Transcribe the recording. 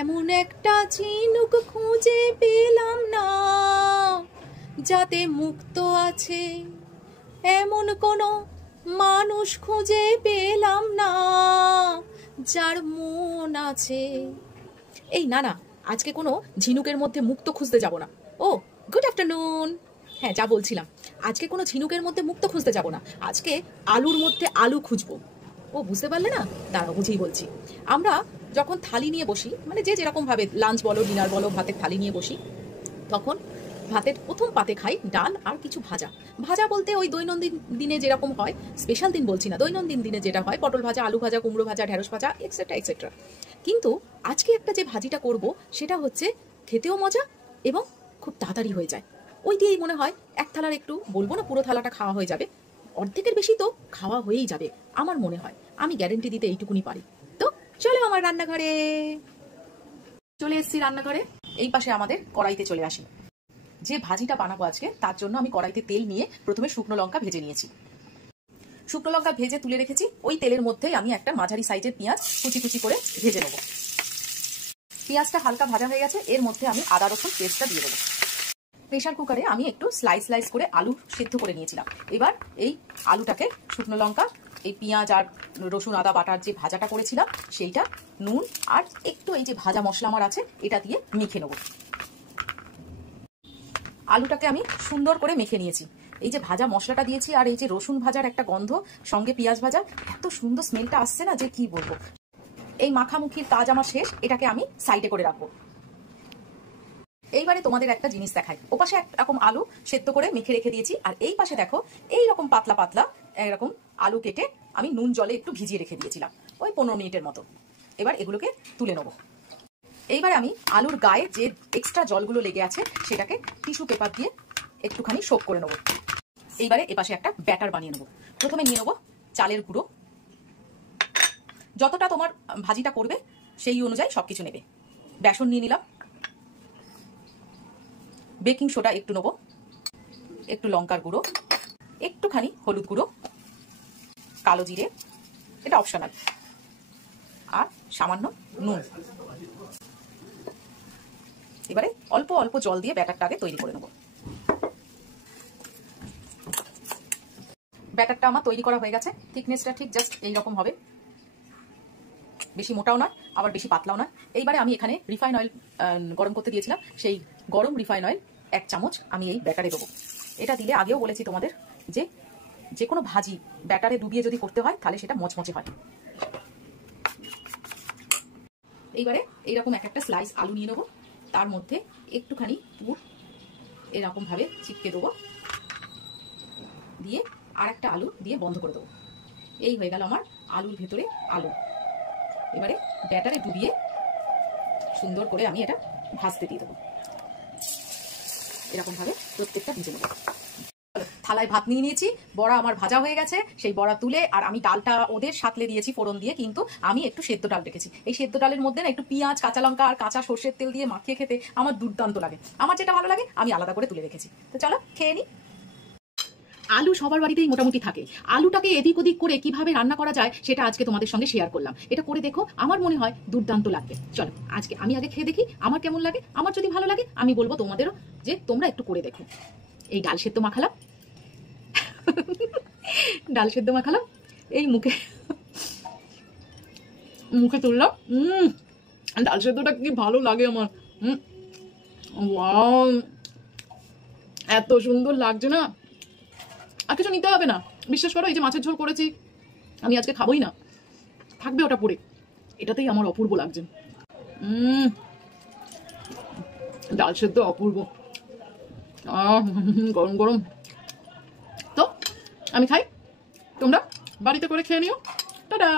এমন একটা ঝিনুক খুঁজে পেলাম না, যাতে মুক্ত আছে এমন কোনো মানুষ খুঁজে পেলাম না, যার মন আছে। এই না না, আজকে কোনো ঝিনুকের মধ্যে মুক্ত খুঁজতে যাব না। ও গুড আফটারনুন। হ্যাঁ, যা বলছিলাম, আজকে কোনো ঝিনুকের মধ্যে মুক্ত খুঁজতে যাব না, আজকে আলুর মধ্যে আলু খুঁজবো। ও বুঝতে পারলে না? দাঁড়াও, বুঝেই বলছি। আমরা যখন থালি নিয়ে বসি, মানে যে যেরকম ভাবে লাঞ্চ বলো ডিনার বলো, ভাতের থালি নিয়ে বসি, তখন ভাতের প্রথম পাতে খাই ডাল আর কিছু ভাজা। ভাজা বলতে ওই দৈনন্দিন দিনে যেরকম হয়, স্পেশাল দিন বলছি না, দৈনন্দিন দিনে যেটা হয়, পটল ভাজা, আলু ভাজা, কুমড়ো ভাজা, ঢেঁড়স ভাজা, এক্সেট্রা এক্সেট্রা। কিন্তু আজকে একটা যে ভাজিটা করব, সেটা হচ্ছে খেতেও মজা এবং খুব তাড়াতাড়ি হয়ে যায়। ওই দিয়েই মনে হয় এক থালার, একটু বলবো না পুরো থালাটা খাওয়া হয়ে যাবে, অর্ধেকের বেশি তো খাওয়া হয়েই যাবে আমার মনে হয়। আমি গ্যারেন্টি দিতে এইটুকুনি পারি। তো চলো আমার রান্নাঘরে। চলে এসেছি রান্নাঘরে। এই পাশে আমাদের কড়াইতে চলে আসি। যে ভাজিটা বানাবো আজকে, তার জন্য আমি কড়াইতে তেল নিয়ে প্রথমে শুকনো লঙ্কা ভেজে নিয়েছি। শুকনো লঙ্কা ভেজে তুলে রেখেছি। ওই তেলের মধ্যেই আমি একটা মাঝারি সাইজের পেঁয়াজ কুচি কুচি করে ভেজে নেব। পেঁয়াজটা হালকা ভাজা হয়ে গেছে, এর মধ্যে আমি আদা রসুন পেস্টটা দিয়ে দেবো। প্রেশার কুকারে আমি একটু স্লাইস স্লাইস করে আলু সেদ্ধ করে নিয়েছিলাম। এবার এই আলুটাকে শুকনো লঙ্কা, এই পেঁয়াজ আর রসুন আদা বাটার যে ভাজাটা করেছিলাম সেইটা, নুন আর একটু এই যে ভাজা মশলা আমার আছে, এটা দিয়ে মেখে নেব। আলুটাকে আমি সুন্দর করে মেখে নিয়েছি। এই যে ভাজা মশলাটা দিয়েছি আর এই যে রসুন ভাজার একটা গন্ধ, সঙ্গে পেঁয়াজ ভাজা, এত সুন্দর স্মেলটা আসছে না যে কি বলবো। এই মাখামুখির কাজ আমার শেষ, এটাকে আমি সাইডে করে রাখবো। এইবারে তোমাদের একটা জিনিস দেখাই। ওপাশে একরকম আলু সেদ্ধ করে মেখে রেখে দিয়েছি, আর এই পাশে দেখো এইরকম পাতলা পাতলা এরকম আলু কেটে আমি নুন জলে একটু ভিজিয়ে রেখে দিয়েছিলাম, ওই 15 মিনিটের মতো। এবার এগুলোকে তুলে নেবো। এইবার আমি আলুর গায়ে যে এক্সট্রা জলগুলো লেগে আছে সেটাকে টিস্যু পেপার দিয়ে একটুখানি সোক করে নেবো। এইবারে এপাশে একটা ব্যাটার বানিয়ে নেবো। প্রথমে নিয়ে নেবো চালের গুঁড়ো। যতটা তোমার ভাজিটা করবে সেই অনুযায়ী সবকিছু নেবে। বেসন নিয়ে নিলাম, বেকিং সোডা একটু নেবো, একটু লঙ্কার গুঁড়ো, একটুখানি হলুদ গুঁড়ো, কালো জিরে, এটা অপশনাল, আর সামান্য নুন। এবারে অল্প অল্প জল দিয়ে ব্যাটারটা আগে তৈরি করে নেব। ব্যাটারটা আমার তৈরি করা হয়ে গেছে। থিকনেসটা ঠিক জাস্ট এইরকম হবে, বেশি মোটাও নয় আবার বেশি পাতলাও নয়। এইবারে আমি এখানে রিফাইন অয়েল গরম করতে দিয়েছিলাম, সেই গরম রিফাইন অয়েল 1 চামচ আমি এই ব্যাটারে দেবো। এটা দিলে আগেও বলেছি তোমাদের যে কোনো ভাজি ব্যাটারে ডুবিয়ে যদি করতে হয় তাহলে সেটা মচমচে হয়। এইবারে এইরকম একটা স্লাইস আলু নিয়ে নেবো, তার মধ্যে একটুখানি পুর এরকম ভাবে চিপকে দেবো, দিয়ে আর একটা আলু দিয়ে বন্ধ করে দেবো। এই হয়ে গেল আমার আলুর ভেতরে আলু। এবারে ব্যাটারে ডুবিয়ে সুন্দর করে আমি এটা ভাজতে দিয়ে দেবো। এরকম ভাবে প্রত্যেকটা ভেজে নেবো। থালায় ভাত নিয়ে নিয়েছি, বড়া আমার ভাজা হয়ে গেছে। সেই বড়া তুলে, আর আমি ডালটা ওদের সাতলে দিয়েছি ফোড়ন দিয়ে, কিন্তু আমি একটু সেদ্ধ ডাল রেখেছি। এই সেদ্ধ ডালের মধ্যে না একটু পেঁয়াজ, কাঁচা লঙ্কা আর কাঁচা সর্ষের তেল দিয়ে মাখিয়ে খেতে আমার দুর্দান্ত লাগে। আমার যেটা ভালো লাগে আমি আলাদা করে তুলে রেখেছি। তো চলো খেয়ে নি। আলু সবার বাড়িতেই মোটামুটি থাকে। আলুটাকে এদিক ওদিক করে কিভাবে রান্না করা যায় সেটা আজকে তোমাদের সঙ্গে শেয়ার করলাম। এটা করে দেখো, আমার মনে হয় দুর্দান্ত লাগবে। চলো আজকে আমি আগে খেয়ে দেখি আমার কেমন লাগে। আমার যদি ভালো লাগে আমি বলবো তোমাদেরও যে তোমরা একটু করে দেখো। এই ডাল সেদ্ধ মাখালাম, ডাল সেদ্ধ মাখালাম, এই মুখে তুললাম। ডাল সেদ্ধটা কি ভালো লাগে আমার। ওয়াও, এত সুন্দর লাগছে না, আর কিছু নিতে হবে না। বিশ্বাস করো, এই যে মাছের ঝোল করেছি আমি আজকে খাবোই না, থাকবে ওটা পড়ে, এটাতেই আমার অপূর্ব লাগছে। ডাল সেদ্ধ অপূর্ব, গরম গরম। তো আমি খাই, তোমরা বাড়িতে করে খেয়ে নিও। টাটা।